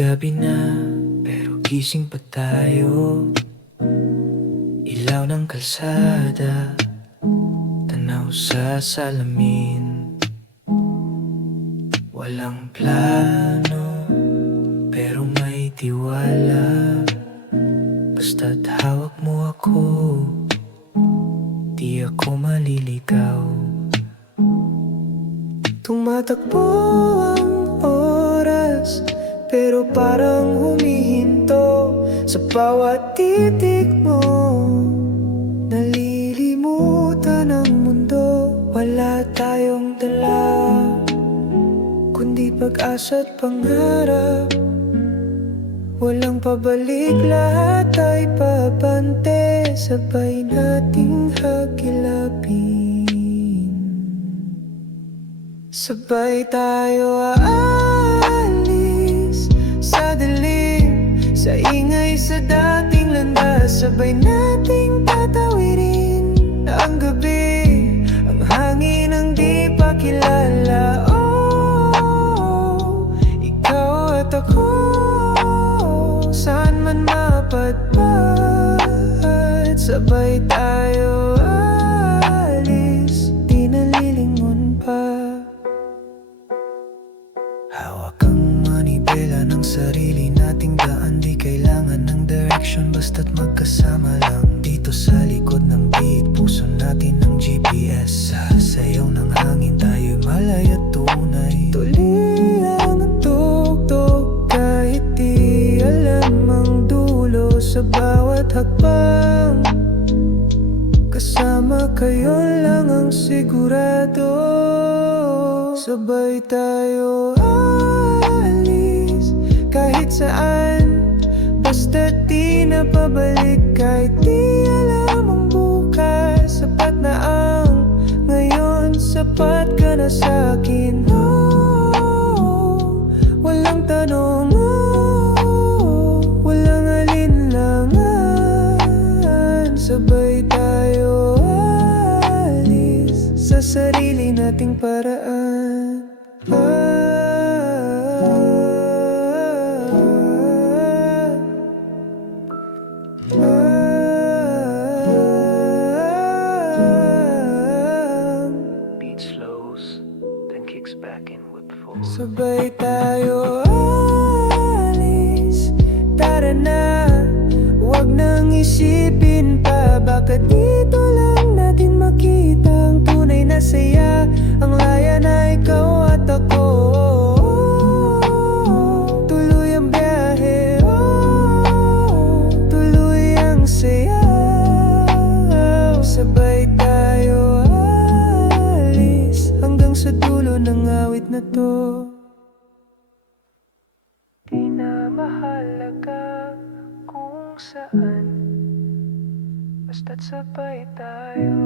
Gabi na, pero gising pa tayo. Ilaw ng kalsada, tanaw sa salamin. Walang plano, pero may tiwala. Basta't hawak mo ako, di ako maliligaw. Tumatakbo ang oras, pero parang humihinto sa bawat titik mo. Nalilimutan ang mundo, wala tayong dala, kundi pag-asa't pangarap. Walang pabalik, lahat ay papante, sabay nating hagilapin. Sabay tayo aalis sa dilim, sa ingay sa dating landas. Sabay nating tatawirin ang gabi, ang hangin ang di pa kilala. Oh, ikaw at ako, saan man mapadpad. Sabay tayo aalis, di nalilingon pa. Hawak ang manibela ng sarili nating daan, di kailangan ng direction, basta't magkasama lang. Dito sa likod ng beat, puso natin ng GPS. Sa sayaw ng hangin tayo'y malay at tunay. Tulian ang tugtog kahit di alam ang dulo. Sa bawat hakbang, kasama kayo lang ang sigurado. Sabay tayo aalis kahit saan, basta't di na pabalik. Kahit di alam ang bukas, sapat na ang ngayon. Sapat ka na sa'kin, oh, walang tanong, oh, walang alinlangan. Sabay tayo aalis sa sarili nating paraan. Beat slows, then kicks back in with the full. Sabay tayo alis, tara na, huwag nang isipin pa. Baka dito lang natin makita ang tunay na saya. Ang laya na ikaw at ako, tuloy ang biyahe, tuloy ang saya. Sabay tayo alis hanggang sa dulo ng awit na to. Di na mahalaga kung saan, basta't sabay tayo.